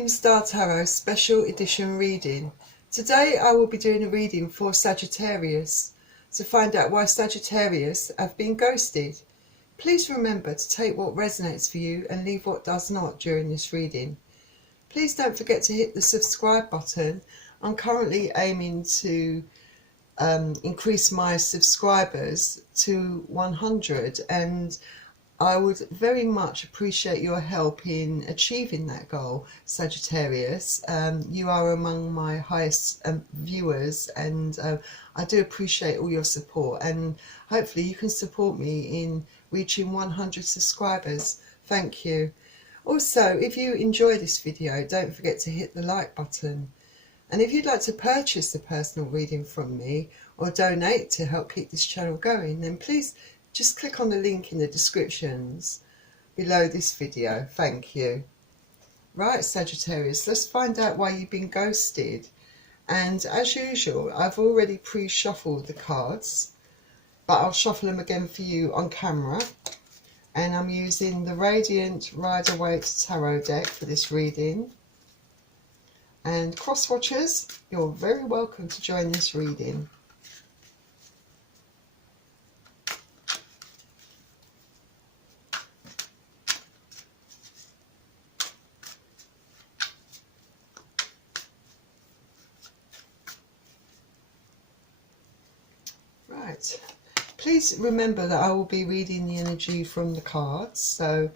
Morning Star Tarot Special Edition reading. Today I will be doing a reading for Sagittarius to find out why Sagittarius have been ghosted. Please remember to take what resonates for you and leave what does not during this reading. Please don't forget to hit the subscribe button. I'm currently aiming to increase my subscribers to 100, and I would very much appreciate your help in achieving that goal, Sagittarius. You are among my highest viewers, and I do appreciate all your support, and hopefully you can support me in reaching 100 subscribers. Thank you. Also, if you enjoy this video, don't forget to hit the like button. And if you'd like to purchase a personal reading from me or donate to help keep this channel going, then please just click on the link in the descriptions below this video. Thank you. Right, Sagittarius, let's find out why you've been ghosted. And as usual, I've already pre-shuffled the cards, but I'll shuffle them again for you on camera. And I'm using the Radiant Rider-Waite Tarot deck for this reading. And cross-watchers, you're very welcome to join this reading. Right, please remember that I will be reading the energy from the cards, so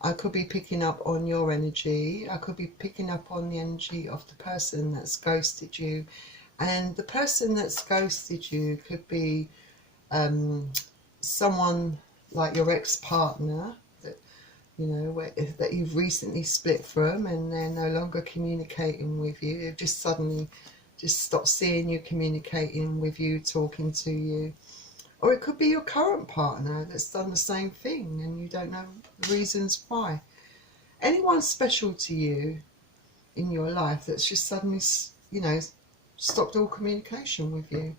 I could be picking up on your energy, I could be picking up on the energy of the person that's ghosted you, and the person that's ghosted you could be someone like your ex-partner that that you've recently split from, and they're no longer communicating with you. They've just suddenly stopped seeing you, communicating with you, talking to you. Or it could be your current partner that's done the same thing and you don't know the reasons why. Anyone special to you in your life that's just suddenly, stopped all communication with you.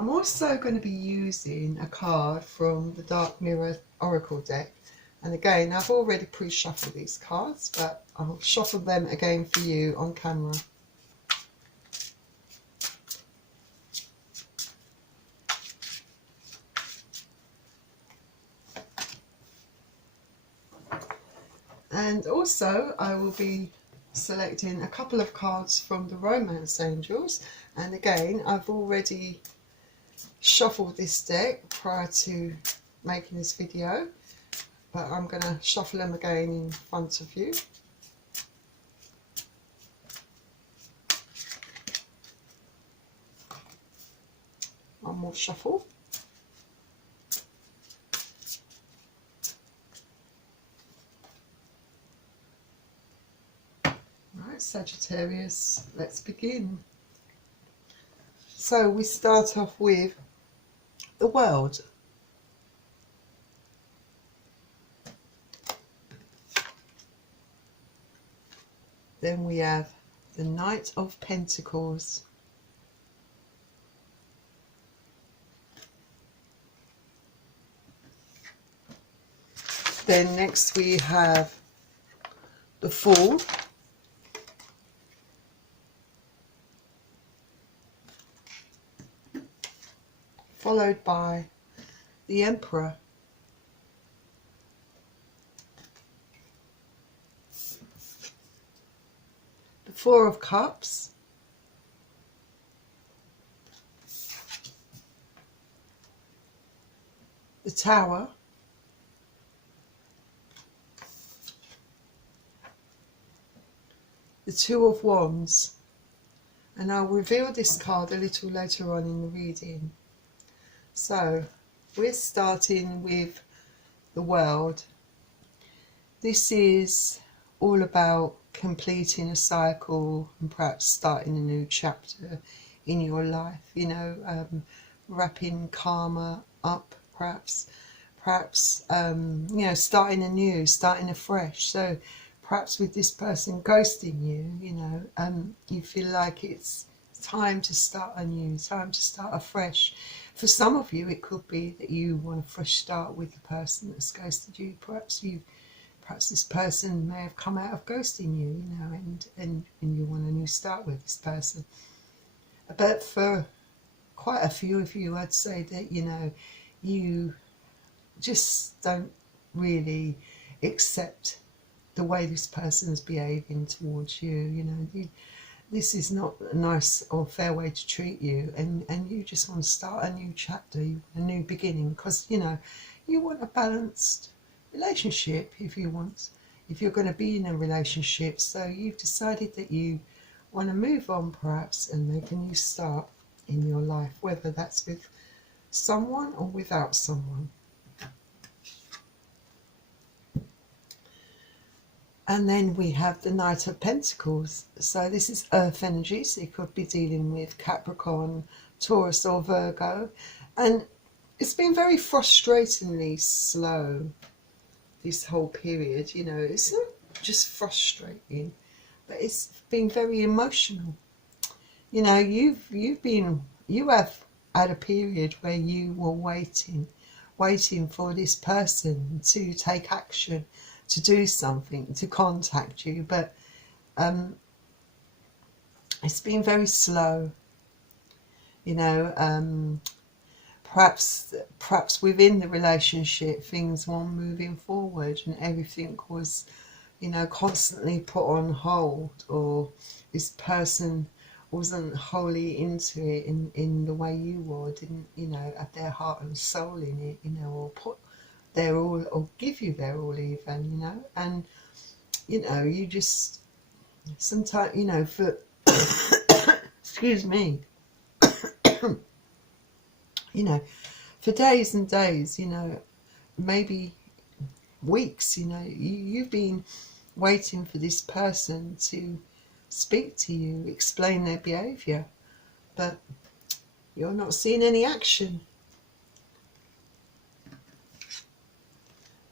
I'm also going to be using a card from the Dark Mirror Oracle deck. And again, I've already pre-shuffled these cards, but I'll shuffle them again for you on camera. And also I will be selecting a couple of cards from the Romance Angels. And again, I've already shuffled this deck prior to making this video, but I'm going to shuffle them again in front of you. One more shuffle. Sagittarius, let's begin. So we start off with the World. Then we have the Knight of Pentacles. Then next we have the Fool. Followed by the Emperor. The Four of Cups. The Tower. The Two of Wands. And I'll reveal this card a little later on in the reading. So we're starting with the World. This is all about completing a cycle and perhaps starting a new chapter in your life, wrapping karma up, perhaps starting anew, starting afresh. So perhaps with this person ghosting you, you feel like it's time to start anew, time to start afresh. For some of you, it could be that you want a fresh start with the person that's ghosted you. Perhaps perhaps this person may have come out of ghosting you, you know, and you want a new start with this person. But for quite a few of you, I'd say that, you know, you just don't really accept the way this person's behaving towards you. You know, this is not a nice or fair way to treat you, and you just want to start a new chapter, you want a new beginning, because, you know, you want a balanced relationship if you're going to be in a relationship. So you've decided that you want to move on perhaps and make a new start in your life, whether that's with someone or without someone. And then we have the Knight of Pentacles. So this is earth energy, so you could be dealing with Capricorn, Taurus or Virgo. And it's been very frustratingly slow, this whole period. You know, it's not just frustrating, but it's been very emotional. You know, you have had a period where you were waiting for this person to take action, to do something, to contact you, but it's been very slow. You know, perhaps within the relationship things weren't moving forward, and everything was, you know, constantly put on hold, or this person wasn't wholly into it in the way you were, didn't, you know, have their heart and soul in it, you know, or put their all, or give you their all even, you know. And, you know, you just sometimes, you know, for excuse me, you know, for days and days, you know, maybe weeks, you know, you've been waiting for this person to speak to you, explain their behaviour, but you're not seeing any action.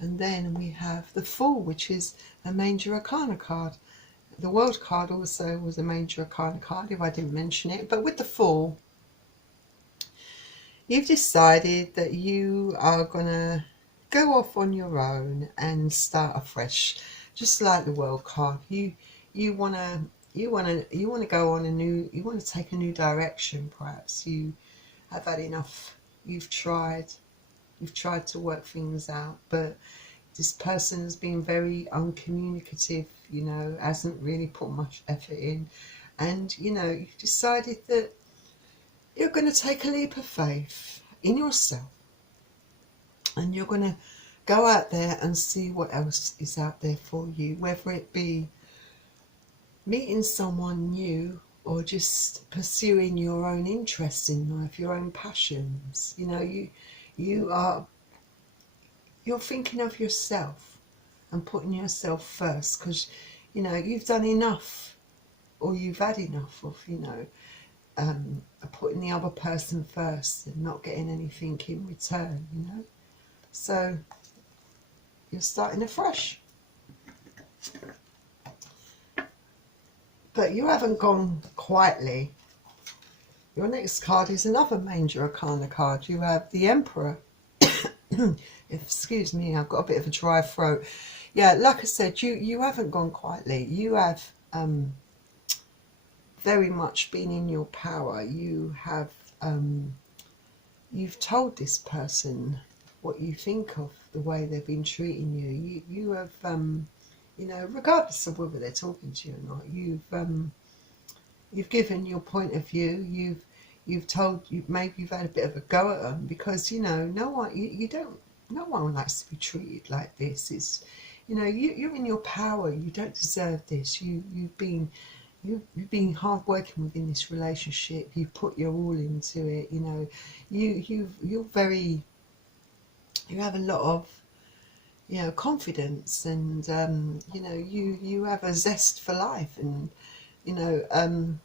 And then we have the Fool, which is a Major Arcana card. The World card also was a Major Arcana card, if I didn't mention it. But with the Fool, you've decided that you are going to go off on your own and start afresh, just like the World card. You want to go on a new, you want to take a new direction. Perhaps you have had enough. You've tried to work things out, but this person has been very uncommunicative, you know, hasn't really put much effort in, and, you know, you've decided that you're going to take a leap of faith in yourself, and you're going to go out there and see what else is out there for you, whether it be meeting someone new or just pursuing your own interests in life, your own passions. You know, you're thinking of yourself and putting yourself first, because, you know, you've done enough, or you've had enough of, you know, putting the other person first and not getting anything in return, you know. So you're starting afresh. But you haven't gone quietly. Your next card is another Major Arcana card. You have the Emperor. Excuse me, I've got a bit of a dry throat. Yeah, like I said, you haven't gone quietly. You have very much been in your power. You have you've told this person what you think of the way they've been treating you. You have you know, regardless of whether they're talking to you or not, you've given your point of view. You've told, maybe you've had a bit of a go at them, because, you know, no one likes to be treated like this. It's, you know, you're in your power. You don't deserve this. You've been hard working within this relationship. You've put your all into it. You know, you have a lot of, you know, confidence, and you know, you have a zest for life, and, you know, and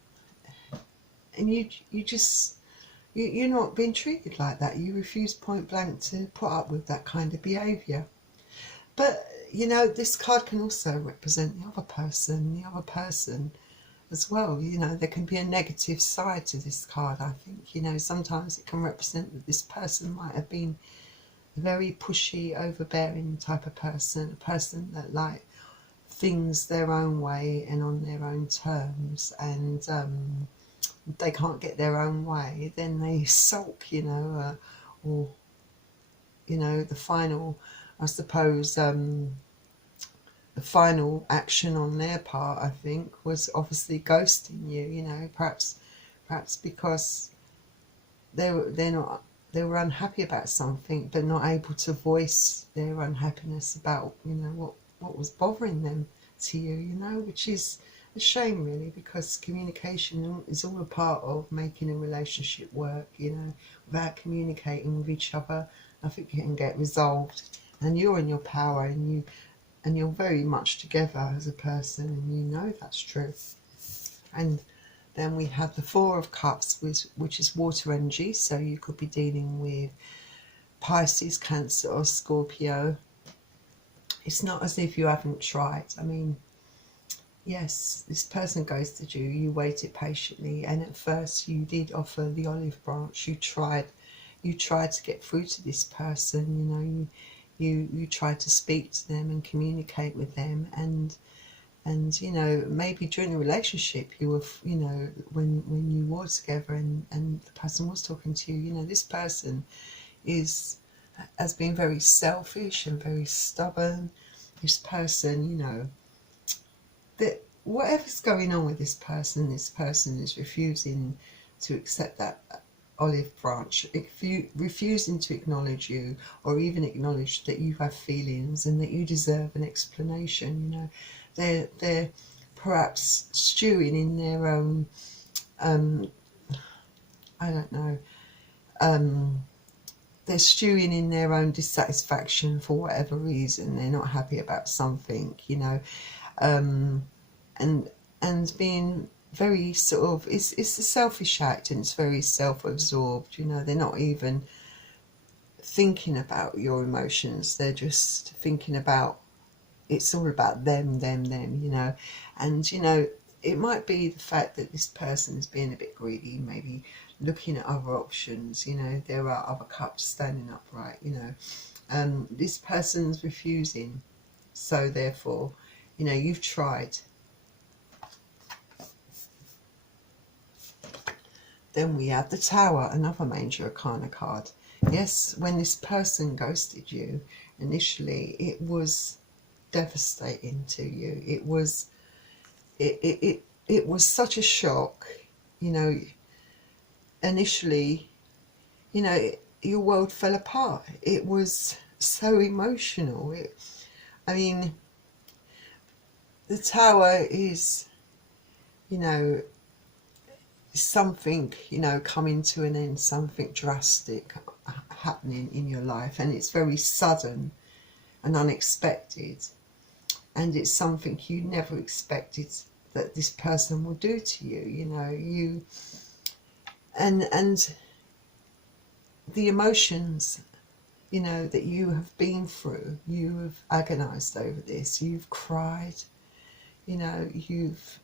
you're not being treated like that. You refuse point blank to put up with that kind of behaviour. But, you know, this card can also represent the other person as well. You know, there can be a negative side to this card, I think. You know, sometimes it can represent that this person might have been very pushy, overbearing type of person, a person that like things their own way and on their own terms, and they can't get their own way, then they sulk, or the final, I suppose, the final action on their part, I think, was obviously ghosting you. Perhaps because they were unhappy about something, but not able to voice their unhappiness about what was bothering them to you. Which is a shame, really, because communication is all a part of making a relationship work. Without communicating with each other, nothing can get resolved, and you're in your power, and you're very much together as a person, and that's true. And then we have the Four of Cups, which is water energy, so you could be dealing with Pisces, Cancer or Scorpio. It's not as if you haven't tried. I mean, yes, this person ghosted you, you waited patiently, and at first you did offer the olive branch. You tried to get through to this person. You tried to speak to them and communicate with them, and maybe during the relationship you were, when you were together and the person was talking to you, this person has been very selfish and very stubborn. This person, that whatever's going on with this person is refusing to accept that olive branch, refusing to acknowledge you, or even acknowledge that you have feelings and that you deserve an explanation. They're perhaps stewing in their own, I don't know, they're stewing in their own dissatisfaction for whatever reason. They're not happy about something, and being very sort of, it's a selfish act, and it's very self-absorbed. They're not even thinking about your emotions. They're just thinking about, it's all about them, and it might be the fact that this person is being a bit greedy, maybe looking at other options. There are other cups standing upright. This person's refusing, so therefore, you've tried. Then we have the Tower, another major arcana card. Yes, when this person ghosted you initially, it was devastating to you. It was such a shock. Initially, your world fell apart. It was so emotional. I mean, the Tower is, something, coming to an end, something drastic happening in your life, and it's very sudden and unexpected, and it's something you never expected that this person will do to you. And the emotions, that you have been through, you have agonized over this, you've cried, you've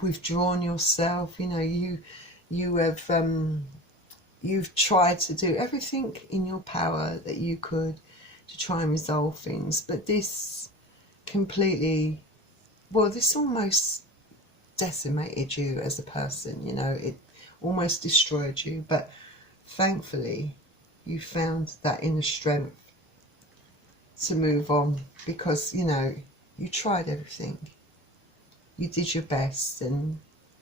withdrawn yourself, you've tried to do everything in your power that you could to try and resolve things, but this completely, this almost decimated you as a person. It almost destroyed you, but thankfully you found that inner strength to move on, because you tried everything, you did your best, and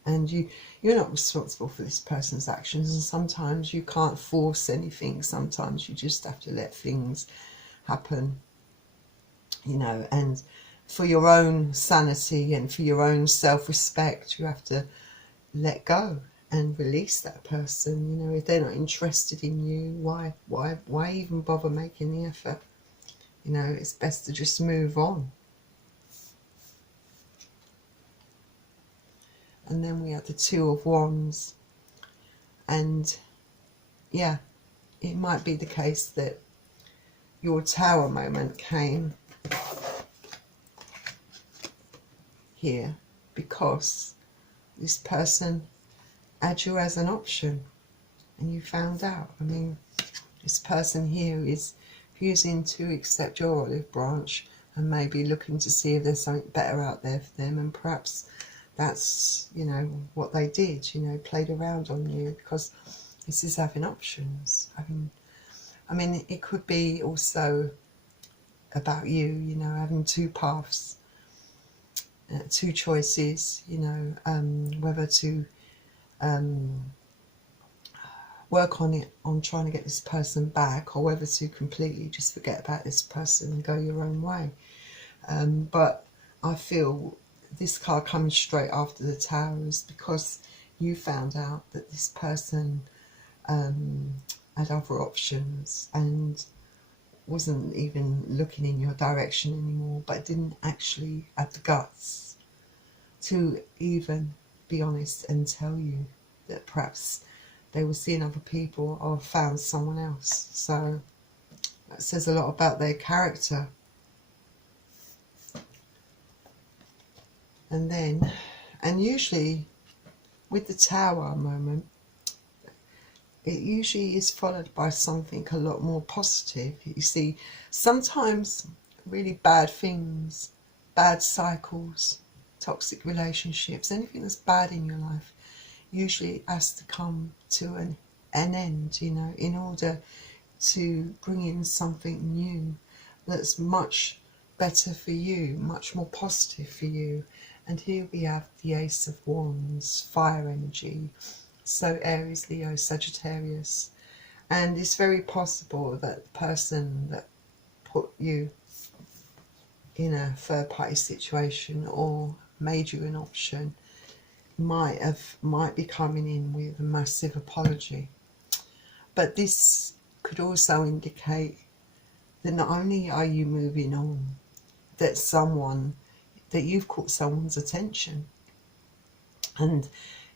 you're not responsible for this person's actions, and sometimes you can't force anything. Sometimes you just have to let things happen, and for your own sanity and for your own self-respect, you have to let go and release that person. If they're not interested in you, why even bother making the effort? It's best to just move on. And then we have the Two of Wands, and yeah, it might be the case that your Tower moment came here because this person had you as an option and you found out. I mean, This person here is refusing to accept your olive branch and maybe looking to see if there's something better out there for them, and perhaps that's, you know, what they did, you know, played around on you, because this is having options. I mean, it could be also about you, you know, having two paths, two choices, you know, whether to work on it, on trying to get this person back, or whether to completely just forget about this person and go your own way. But I feel this card coming straight after the Tower is because you found out that this person had other options and wasn't even looking in your direction anymore, but didn't actually have the guts to even be honest and tell you that perhaps they were seeing other people or found someone else. So that says a lot about their character. And usually with the Tower moment, it usually is followed by something a lot more positive. You see, sometimes really bad things, bad cycles, toxic relationships, anything that's bad in your life, usually has to come to an end, you know, in order to bring in something new that's much better for you, much more positive for you. And here we have the Ace of Wands, fire energy. So Aries, Leo, Sagittarius. And it's very possible that the person that put you in a third party situation or made you an option might be coming in with a massive apology. But this could also indicate that not only are you moving on, that you've caught someone's attention, and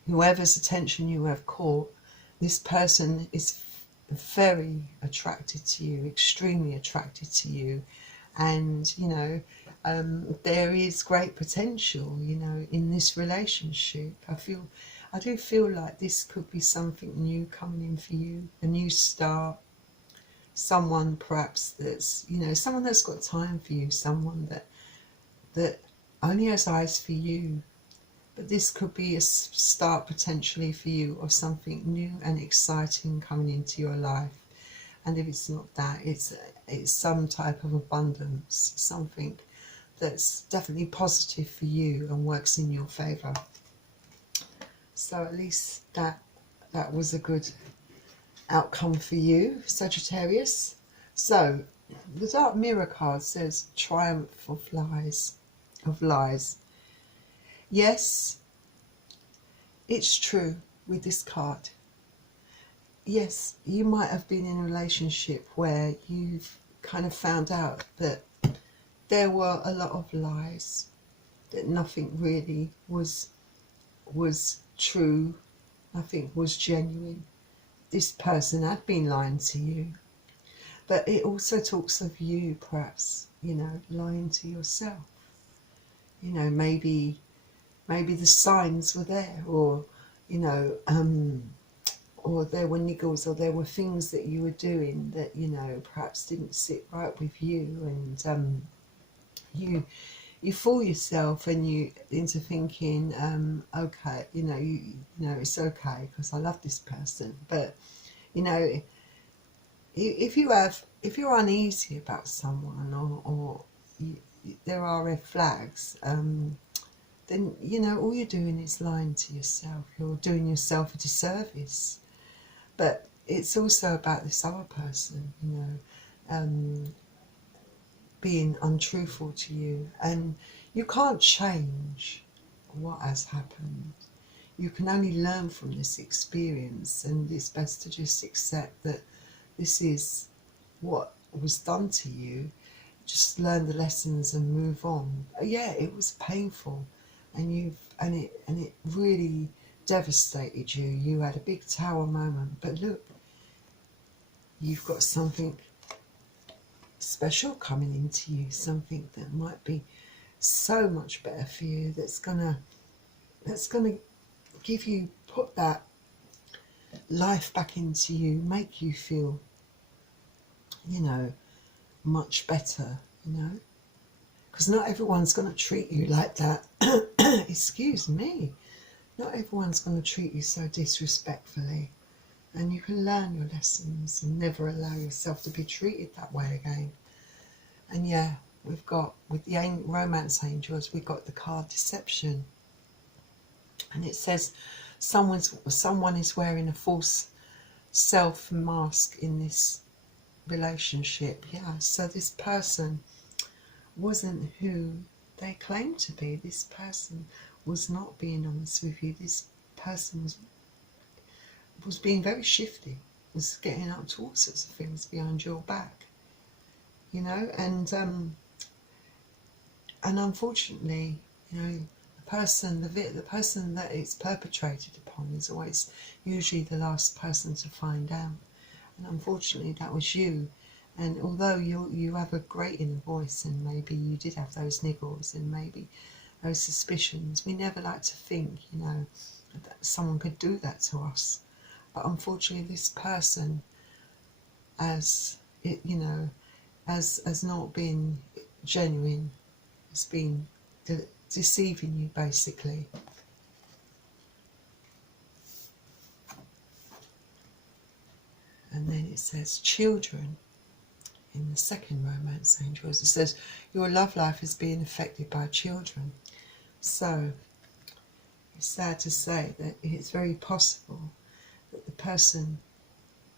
whoever's attention you have caught, this person is very attracted to you, extremely attracted to you, and you know, there is great potential, you know, in this relationship. I do feel like this could be something new coming in for you, a new start, someone perhaps that's, you know, someone that's got time for you, someone that only has eyes for you. But this could be a start potentially for you of something new and exciting coming into your life. And if it's not that, it's some type of abundance, something that's definitely positive for you and works in your favour. So at least that was a good outcome for you, Sagittarius. So the Dark Mirror card says triumph of lies. Yes, it's true with this card. Yes, you might have been in a relationship where you've kind of found out that there were a lot of lies, that nothing really was true, nothing was genuine. This person had been lying to you. But it also talks of you perhaps, you know, lying to yourself. You know, maybe the signs were there, or, you know, or there were niggles, or there were things that you were doing that, you know, perhaps didn't sit right with you, and you fool yourself and you into thinking, okay, you know, it's okay because I love this person. But you know, if you're uneasy about someone, or there are red flags, then you know all you're doing is lying to yourself. You're doing yourself a disservice. But it's also about this other person, you know, being untruthful to you, and you can't change what has happened. You can only learn from this experience, and it's best to just accept that this is what was done to you. Just learn the lessons and move on. Yeah, it was painful, and it really devastated you. You had a big Tower moment, but look, you've got something special coming into you, something that might be so much better for you, that's gonna put that life back into you, make you feel you know, much better, you know, because not everyone's going to treat you like that. Excuse me. Not everyone's going to treat you so disrespectfully, and you can learn your lessons and never allow yourself to be treated that way again. And yeah, we've got, with the romance angels, we've got the card deception, and it says someone is wearing a false self mask in this relationship. Yeah, so this person wasn't who they claimed to be. This person was not being honest with you. This person was being very shifty, was getting up to all sorts of things behind your back, you know, and unfortunately, you know, the person that it's perpetrated upon is always usually the last person to find out. And unfortunately, that was you. And although you have a great inner voice, and maybe you did have those niggles and maybe those suspicions, we never like to think, you know, that someone could do that to us. But unfortunately, this person, as it, you know, as not being genuine, has been deceiving you, basically. And then it says children in the second romance angels. It says your love life is being affected by children. So it's sad to say that it's very possible that the person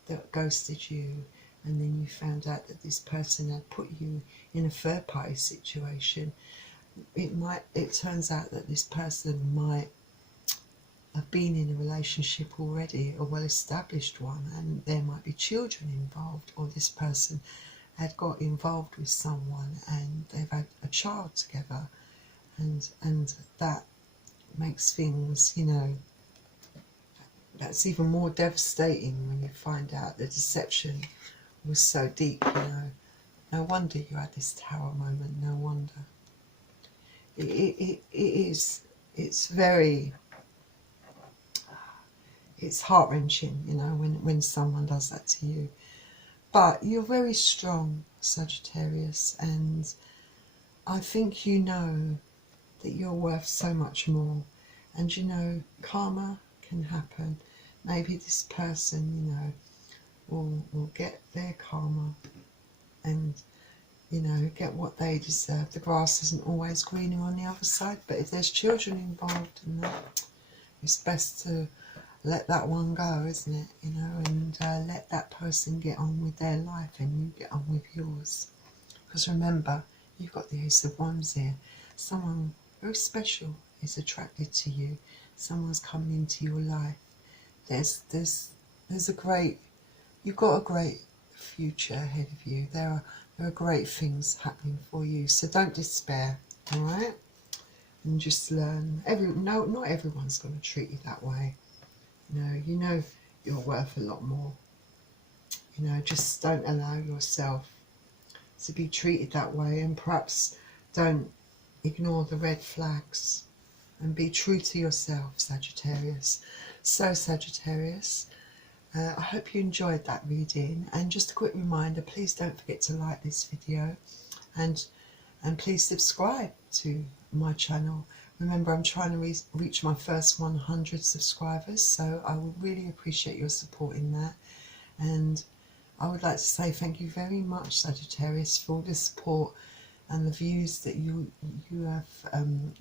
that ghosted you, and then you found out that this person had put you in a third party situation, it turns out that this person might have been in a relationship already, a well-established one, and there might be children involved, or this person had got involved with someone and they've had a child together, and that makes things, you know, that's even more devastating when you find out the deception was so deep, you know. No wonder you had this tower moment, no wonder. It's very, it's heart-wrenching, you know, when someone does that to you. But you're very strong, Sagittarius, and I think you know that you're worth so much more. And you know, karma can happen. Maybe this person, you know, will get their karma and, you know, get what they deserve. The grass isn't always greener on the other side, but if there's children involved in that, it's best to let that one go, isn't it? You know, and let that person get on with their life and you get on with yours. Because remember, you've got the Ace of Wands here. Someone very special is attracted to you. Someone's coming into your life. There's a great, you've got a great future ahead of you. There are great things happening for you. So don't despair, all right? And just learn. Not everyone's going to treat you that way. You know you're worth a lot more. You know, just don't allow yourself to be treated that way, and perhaps don't ignore the red flags and be true to yourself, Sagittarius. So Sagittarius, I hope you enjoyed that reading, and just a quick reminder, please don't forget to like this video and please subscribe to my channel. Remember, I'm trying to reach my first 100 subscribers, so I would really appreciate your support in that. And I would like to say thank you very much, Sagittarius, for all the support and the views that you have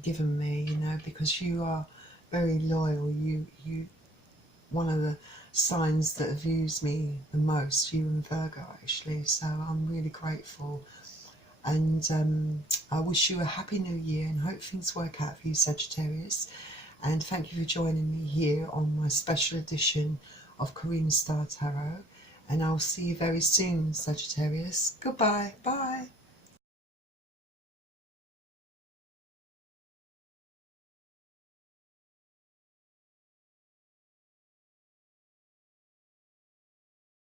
given me, you know, because you are very loyal. You one of the signs that have used me the most, you and Virgo, actually, so I'm really grateful. And I wish you a happy new year and hope things work out for you, Sagittarius. And thank you for joining me here on my special edition of Karina Star Tarot. And I'll see you very soon, Sagittarius. Goodbye. Bye.